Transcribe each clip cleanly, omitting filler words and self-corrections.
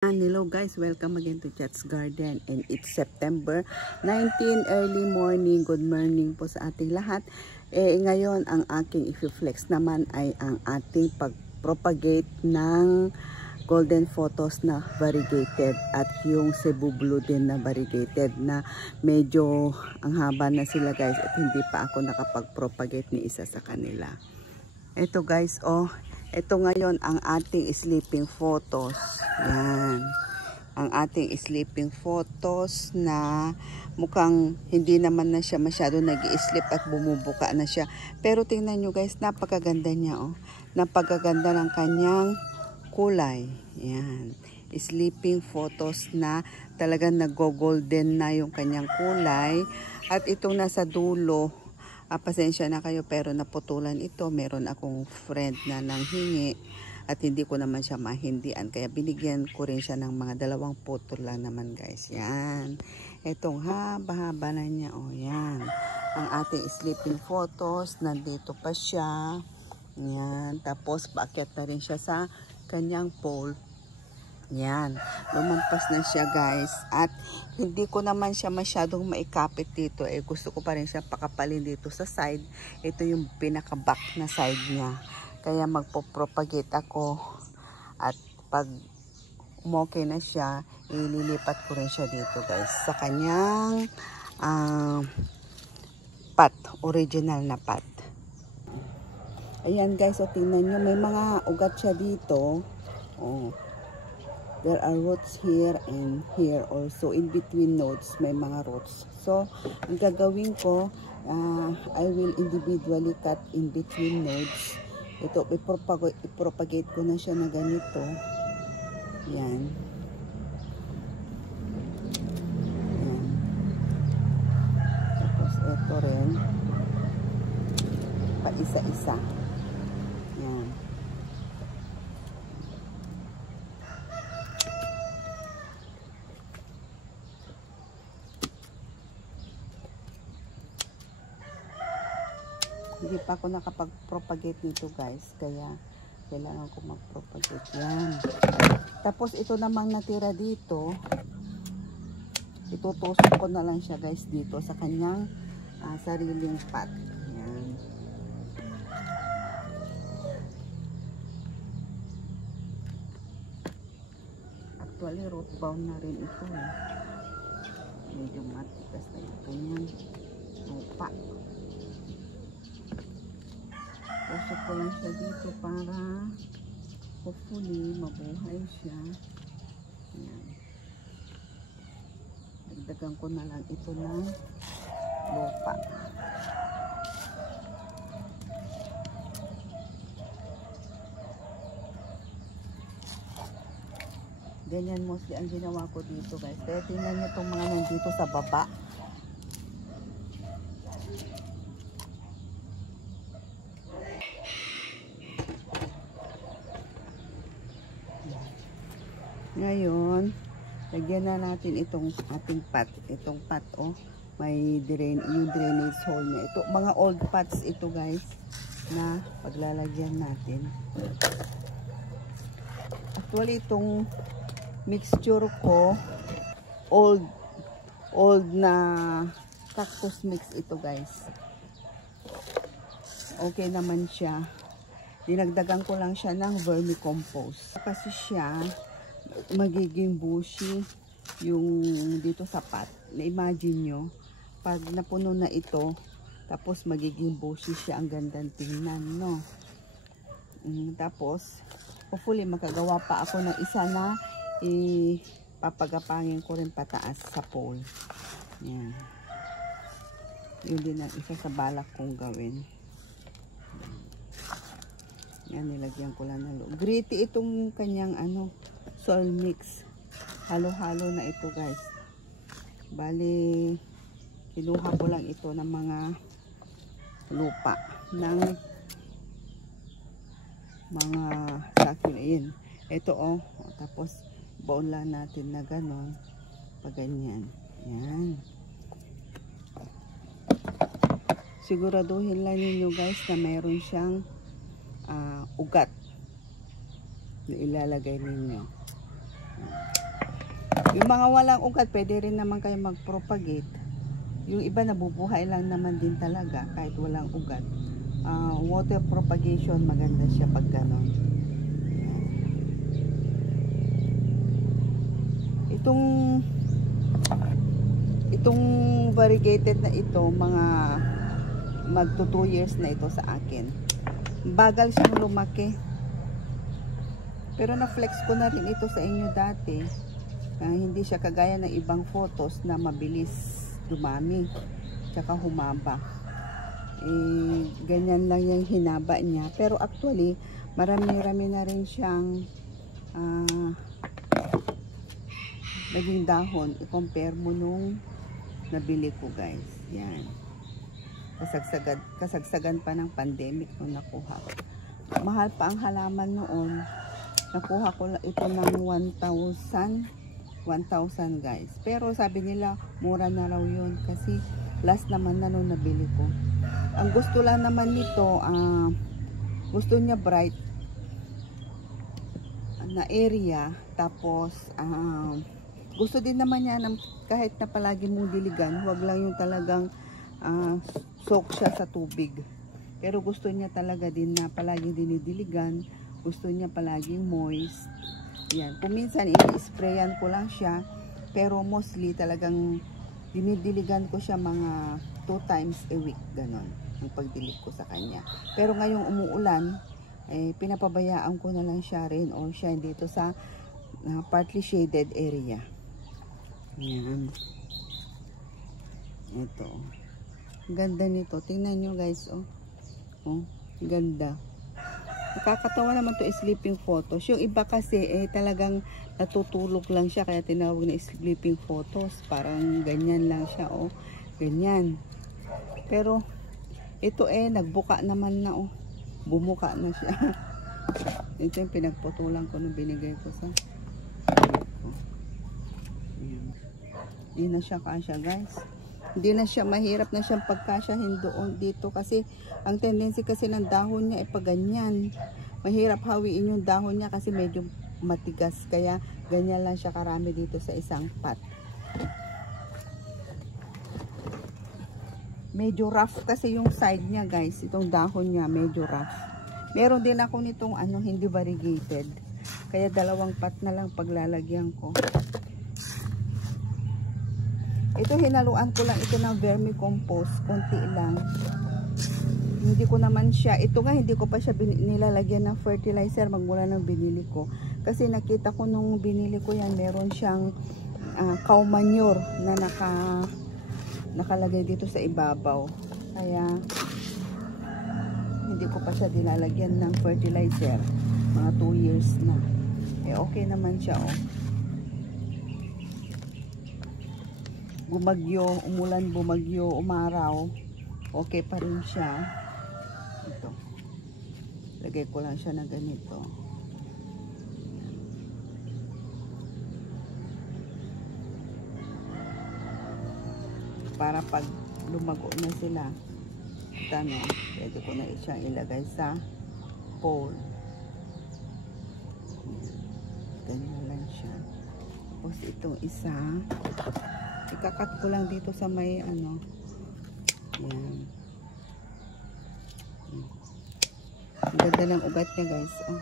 Hello guys, welcome again to Chat's Garden, and it's September 19, early morning. Good morning po sa ating lahat. Ngayon ang aking i-flex naman ay ang ating pag-propagate ng golden photos na variegated at yung Cebu blue din na variegated na medyo ang haba na sila guys at hindi pa ako nakapag-propagate ni isa sa kanila. Ito guys, ito ngayon ang ating sleeping photos. Yan. Ang ating sleeping photos na mukhang hindi naman na siya masyado nag-i-sleep at bumubuka na siya. Pero tingnan nyo guys, napakaganda niya. Napakaganda ng kanyang kulay. Yan. Sleeping photos na talagang nag-golden na yung kanyang kulay. At itong nasa dulo, pasensya na kayo pero naputulan ito. Meron akong friend na nanghingi at hindi ko naman siya mahindian. Kaya binigyan ko rin siya ng mga 2 putol lang naman guys. Yan. Itong haba-haba na niya. Yan. Ang ating sleeping photos. Nandito pa siya. Yan. Tapos paakyat na rin siya sa kanyang pole. Yan, lumampas na siya guys. At hindi ko naman siya masyadong maikapit dito. Gusto ko pa rin siya pakapalin dito sa side. Ito yung pinaka-back na side niya. Kaya magpo-propagate ako. At pag umokay na siya, ililipat ko rin siya dito guys. Sa kanyang pot, original na pot. Ayan guys, tingnan nyo. May mga ugat siya dito. There are roots here and here also. In between nodes, may mga roots. So, ang gagawin ko, I will individually cut in between nodes. Ito, ipropagate ko na siya na ganito. Yan. Yan. Tapos, ito rin. Pa isa-isa. Yan. Hindi pa ako nakapag-propagate nito guys, kaya kailangan ko mag-propagate. Yan. Tapos ito namang natira dito, itutusok ko na lang siya guys dito sa kanyang sariling pot. Yan. Actually root bound na rin ito. Medyo matigas na yung kanyang lupa. Tusok ko lang siya dito para hopefully mabuhay siya. Ayan. Dagdagan ko na lang ito ng lupa. Ganyan mostly ang ginawa ko dito guys. Kaya tingnan nyo itong mga nandito sa baba. Ngayon, lagyan na natin itong ating pot. Itong pot, may yung drainage hole niya. Ito, mga old pots ito guys, na paglalagyan natin. Actually, itong mixture ko, old na cactus mix ito guys. Okay naman siya. Dinagdagan ko lang siya ng vermicompost. Kasi siya, magiging bushy yung dito sa pot. Na-imagine nyo, pag napuno na ito, tapos magiging bushy siya, ang gandang tingnan, no? Tapos, hopefully makagawa pa ako ng isa na papagapangin ko rin pataas sa pole. Yan. Yun din ang isa sa balak kong gawin. Yan, nilagyan ko lang ng loob. Gritty itong kanyang soil mix. Halo-halo na ito guys. Bali, kinuha ko lang ito ng mga lupa ng mga sakin. Ayan. Ito tapos baon lang natin na ganon. Pag ganyan. Yan. Siguraduhin lang ninyo guys na mayroon siyang ugat na ilalagay ninyo. Yung mga walang ugat, pwede rin naman kayo mag-propagate. Yung iba nabubuhay lang naman din talaga kahit walang ugat. Water propagation, maganda siya pag ganon. Itong variegated na ito, mga magto 2 years na ito sa akin. Bagal siyang lumaki. Pero na-flex ko na rin ito sa inyo dati. Hindi siya kagaya ng ibang photos na mabilis dumami tsaka humaba. Ganyan lang yung hinaba niya. Pero actually, marami-rami na rin siyang naging dahon. I-compare mo nung nabili ko, guys. Yan. Kasagsagan pa ng pandemic nung nakuha ko. Mahal pa ang halaman noon. Nakuha ko ito ng 1,000 guys. Pero sabi nila, mura na raw yun. Kasi last naman na nung nabili ko. Ang gusto lang naman nito, gusto niya bright na area. Tapos, gusto din naman niya ng kahit na palagi mong diligan, wag lang yung talagang soak siya sa tubig. Pero gusto niya talaga din na palagi dinidiligan. Gusto niya palaging moist. Yan. Kung minsan i-sprayan ko lang siya, pero mostly talagang dinidiligan ko siya mga 2 times a week, ganon ang pagdilig ko sa kanya. Pero ngayong umuulan, pinapabayaan ko na lang siya rin o siya dito sa partly shaded area. Yan. Ito. Ganda nito. Tingnan nyo guys, oh. Oh, ganda. Nakakatawa naman to sleeping photos. Yung iba kasi talagang natutulog lang siya kaya tinawag na sleeping photos. Parang ganyan lang siya, oh. Ganyan. Pero ito nagbuka naman na, oh. Bumuka na siya. Ito yung pinagputulan ko nung binigay ko sa hindi na siya kasya, guys. Hindi na siya, mahirap na siyang pagkasyahin doon dito kasi ang tendency kasi ng dahon niya ay paganyan. Mahirap hawiin yung dahon niya kasi medyo matigas. Kaya ganyan lang siya karami dito sa isang pot. Medyo rough kasi yung side niya, guys. Itong dahon niya medyo rough. Meron din ako nitong hindi variegated. Kaya 2 pot na lang paglalagyan ko. Ito hinaluan ko lang ito ng vermicompost, konti lang. Hindi ko naman siya, ito nga hindi ko pa siya nilalagyan ng fertilizer magmula ng binili ko. Kasi nakita ko nung binili ko yan, meron siyang cow manure na nakalagay dito sa ibabaw. Kaya hindi ko pa siya nilalagyan ng fertilizer. Mga 2 years na. Okay naman siya, oh. Bumagyo, umulan, bumagyo, umaraw, okay pa rin siya. Ito. Lagay ko lang siya na ganito. Para pag lumago na sila, pwede ko na siyang ilagay sa pole. Ganyan lang siya. Tapos itong isa, ikakat ko lang dito sa may yan. Ang ganda ng ugat niya, guys. Oh.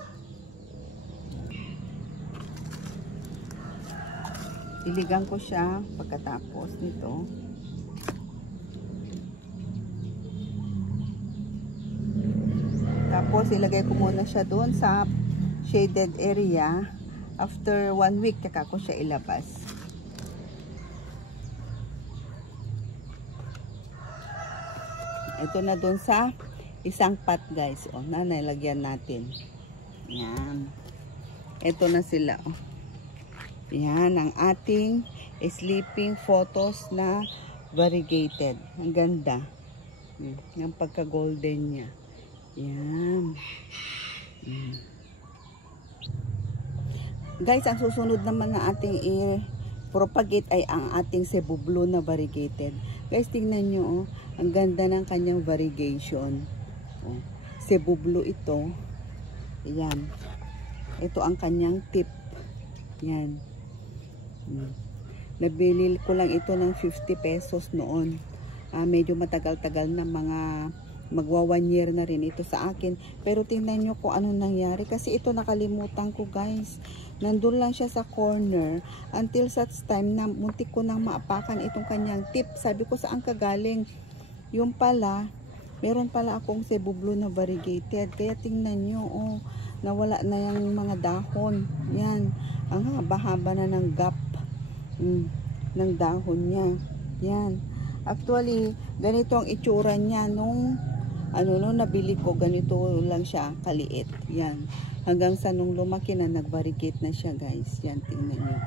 Diligan ko siya pagkatapos nito. Tapos ilagay ko muna siya doon sa shaded area. After 1 week, tsaka ko siya ilabas. Ito na doon sa isang pot, guys. O, nalagyan natin. Yan. Ito na sila. O. Yan ang ating sleeping photos na variegated. Ang ganda. Yung pagka-golden niya. Yan. Guys, ang susunod naman na ating i-propagate ay ang ating Cebu Blue na variegated. Guys, tingnan nyo, oh. Ang ganda ng kanyang variegation. Oh. Cebu Blue ito. Ayan. Ito ang kanyang tip. Yan. Nabili ko lang ito ng 50 pesos noon. Medyo matagal-tagal na, mga magwa 1 year na rin ito sa akin. Pero tingnan nyo kung ano nangyari. Kasi ito nakalimutan ko, guys. Nandun lang siya sa corner. Until such time na muntik ko nang maapakan itong kanyang tip. Sabi ko, saan ka galing? Yung pala, meron pala akong Cebu Blue na variegated. Kaya tingnan nyo, oh, nawala na yung mga dahon. Yan. Ang haba-haba na ng gap ng dahon niya. Yan. Actually, ganito ang itsura niya nung nabili ko. Ganito lang siya kaliit. Yan. Hanggang sa nung lumaki na, nag-variegate na siya, guys. Yan, tingnan niyo.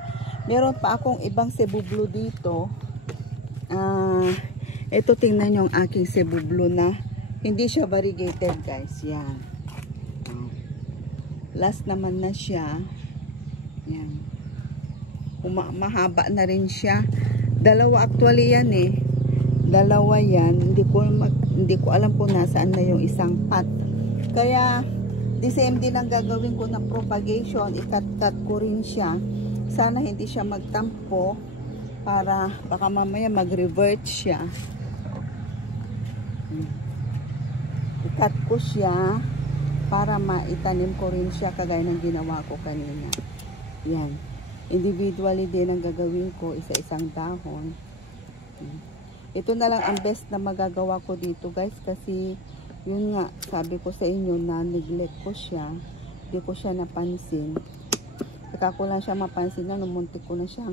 Meron pa akong ibang Cebu Blue dito. Ito, tingnan niyo ang aking Cebu Blue na hindi siya variegated, guys. Yan. Last naman na siya. Yan. Mahaba na rin siya. Dalawa actually yan eh. Dalawa yan. Hindi ko alam kung nasaan na yung isang pot. Kaya the same din ang gagawin ko na propagation. Ikat-cut ko rin siya. Sana hindi siya magtampo para baka mamaya mag-revert siya. Ikat ko siya para maitanim ko rin siya kagaya ng ginawa ko kanina. Yan. Individually din ang gagawin ko, isa-isang dahon. Ito na lang ang best na magagawa ko dito, guys, kasi yun nga, sabi ko sa inyo na neglect ko siya. Hindi ko siya napansin. Saka ko lang siya mapansin na numuntik ko na siyang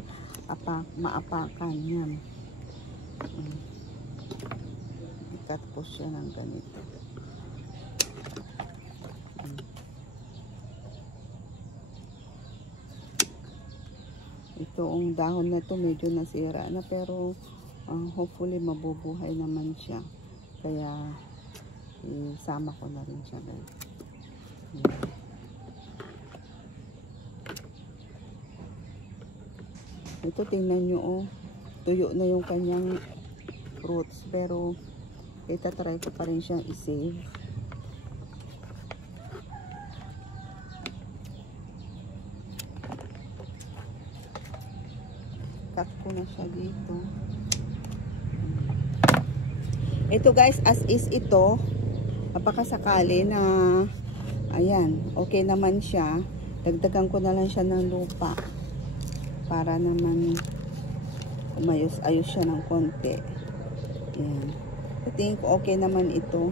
maapakan. Yan. Ikat ko siya ng ganito. Ito ang dahon na to medyo nasira na, pero hopefully mabubuhay naman siya. Kaya isama ko na rin siya, guys. Ito tingnan nyo, oh, tuyo na yung kanyang roots, pero itatry ko pa rin siyang i-save. Cut ko na siya dito. Ito, guys, as is ito, napakasakali na ayan, okay naman siya. Dagdagan ko na lang siya ng lupa para naman umayos-ayos siya ng konti. Ayan. I think okay naman ito.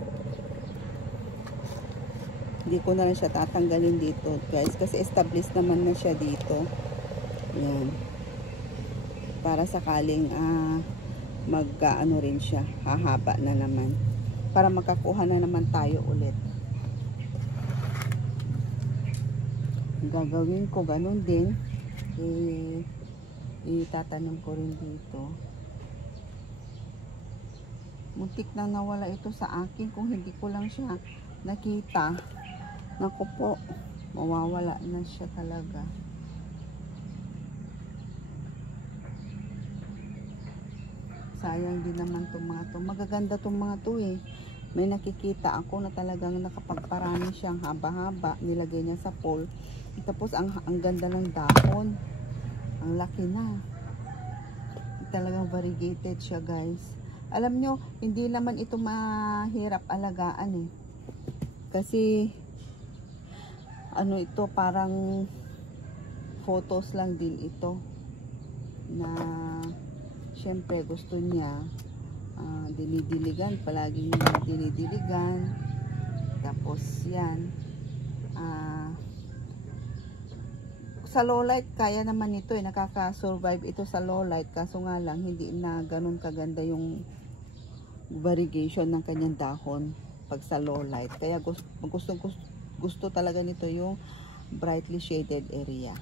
Hindi ko na lang siya tatanggalin dito, guys, kasi established naman na siya dito. Ayan. Para sakaling mag-ano rin siya, hahaba na naman. Para makakuha na naman tayo ulit. Gagawin ko ganun din. Itatanim ko rin dito. Muntik na nawala ito sa akin kung hindi ko lang siya nakita. Naku po, mawawala na siya talaga. Sayang din naman itong mga to. Magaganda itong mga to eh. May nakikita ako na talagang nakapagparami siyang haba-haba. Nilagay niya sa pole. Tapos ang ganda ng dahon. Ang laki na. Talagang variegated siya, guys. Alam nyo, hindi naman ito mahirap alagaan eh. Kasi ano ito, parang photos lang din ito. Na syempre gusto niya dinidiligan, palaging dinidiligan. Tapos yan, sa low light kaya naman ito eh, nakaka-survive ito sa low light, kaso nga lang hindi na ganun kaganda yung variegation ng kanyang dahon pag sa low light. Kaya gusto talaga nito yung brightly shaded area.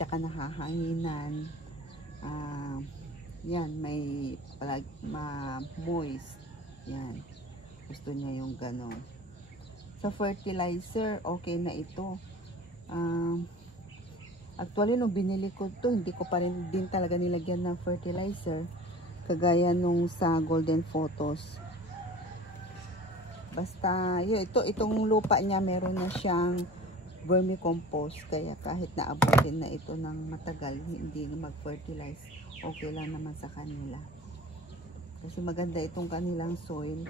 Tsaka nahahanginan. Yan, may moist. Yan. Gusto niya yung ganon. Sa fertilizer, okay na ito. Actually, nung binili ko ito, hindi ko pa rin din talaga nilagyan ng fertilizer. Kagaya nung sa Golden Photos. Basta, yun, itong lupa niya, meron na siyang vermicompost, kaya kahit naabutin na ito ng matagal, hindi na mag-fertilize, okay lang naman sa kanila. Kasi maganda itong kanilang soil,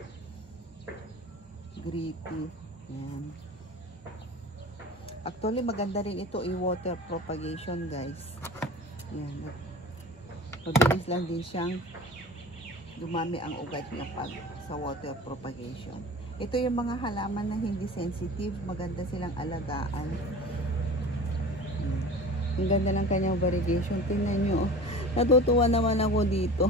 gritty. Yan. Actually, maganda rin ito i-water propagation, guys. Yan. Mabilis lang din siyang dumami ang ugat niya pag sa water propagation. Ito yung mga halaman na hindi sensitive, maganda silang alagaan. Ang ganda ng kanyang variegation. Tingnan nyo, natutuwa naman ako dito.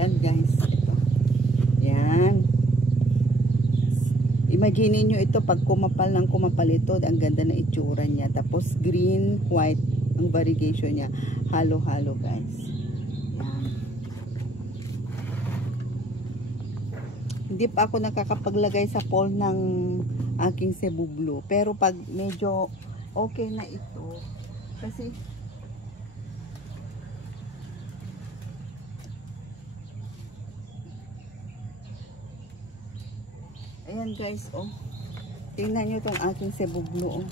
Ayan guys, ito. Yan. Imagine nyo ito pag kumapal ng kumapal ito, ang ganda na itsura niya. Tapos green, white ang variegation niya. Halo-halo guys. Yan. Hindi pa ako nakakapaglagay sa pole ng aking Cebu Blue. Pero pag medyo okay na ito, kasi ayan guys, oh. Tingnan nyo itong aking Cebu Blue, oh.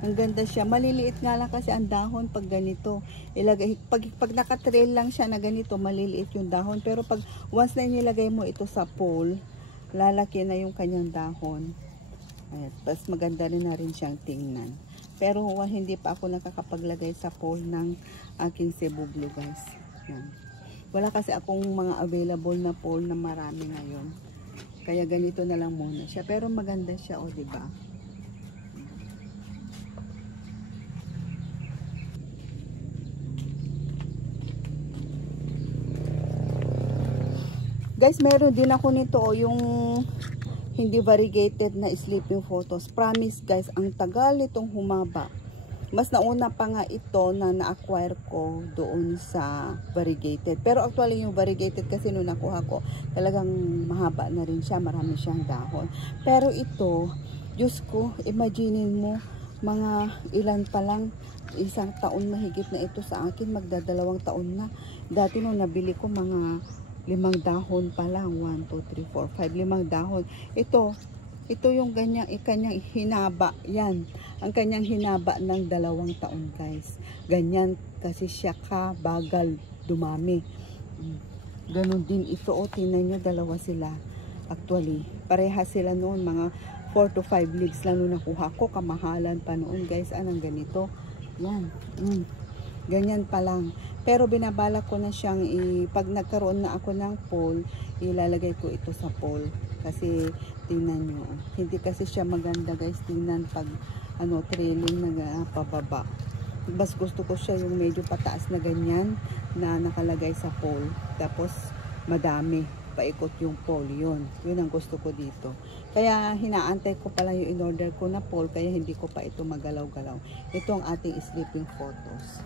Ang ganda siya. Maliliit nga lang kasi ang dahon pag ganito. Ilagay, pag nakatrail lang siya na ganito, maliliit yung dahon. Pero pag once na nilagay mo ito sa pole, lalaki na yung kanyang dahon. Ayan. Tapos maganda rin na rin siyang tingnan. Pero hindi pa ako nakakapaglagay sa pole ng aking Cebu Blue guys. Ayan. Wala kasi akong mga available na pole na marami ngayon. Kaya ganito na lang muna siya. Pero maganda siya, o, diba? Guys, meron din ako nito, o, yung hindi variegated na sleeping photos. Promise, guys, ang tagal nitong humaba. Mas nauna pa nga ito na na-acquire ko doon sa variegated. Pero actually yung variegated kasi nung nakuha ko, talagang mahaba na rin siya. Marami siyang dahon. Pero ito, Diyos ko, imaginin mo, mga ilan pa lang, isang taon mahigit na ito sa akin. Magdadalawang taon na. Dati nung nabili ko, mga 5 dahon pa lang. 1, 2, 3, 4, 5, 5 dahon. Ito yung kanyang hinaba. Yan. Ang kanyang hinaba ng 2 taon guys. Ganyan kasi siya kabagal dumami. Ganon din ito. O, tingnan nyo, 2 sila. Actually, parehas sila noon. Mga 4 to 5 leaves lang nung nakuha ko. Kamahalan pa noon guys. Anong ganito? Yan. Ganyan pa lang. Pero binabalak ko na siyang pag nagkaroon na ako ng pole, ilalagay ko ito sa pole. Kasi tingnan nyo, hindi kasi siya maganda guys. Tingnan pag trailing na pababa. Mas gusto ko siya yung medyo pataas na ganyan na nakalagay sa pole. Tapos madami paikot yung pole. Yun ang gusto ko dito. Kaya hinaantay ko pala yung in-order ko na pole, kaya hindi ko pa ito magalaw-galaw. Ito ang ating sleeping photos.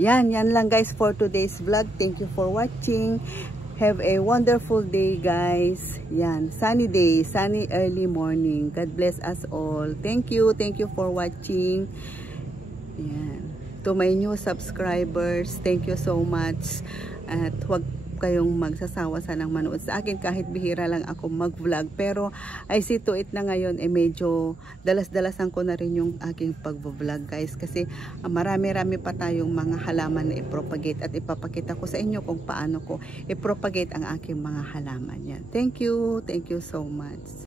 Yan lang guys for today's vlog. Thank you for watching. Have a wonderful day guys. Yan, sunny day, sunny early morning. God bless us all. Thank you for watching. Yan. To my new subscribers, thank you so much. At huwag kayong magsasawa sanang manood sa akin kahit bihira lang ako mag-vlog. Pero I see to it na ngayon medyo dalas-dalasan ko na rin yung aking pag-vlog guys. Kasi marami-rami pa tayong mga halaman na i-propagate at ipapakita ko sa inyo kung paano ko i-propagate ang aking mga halaman. Yan. Thank you so much.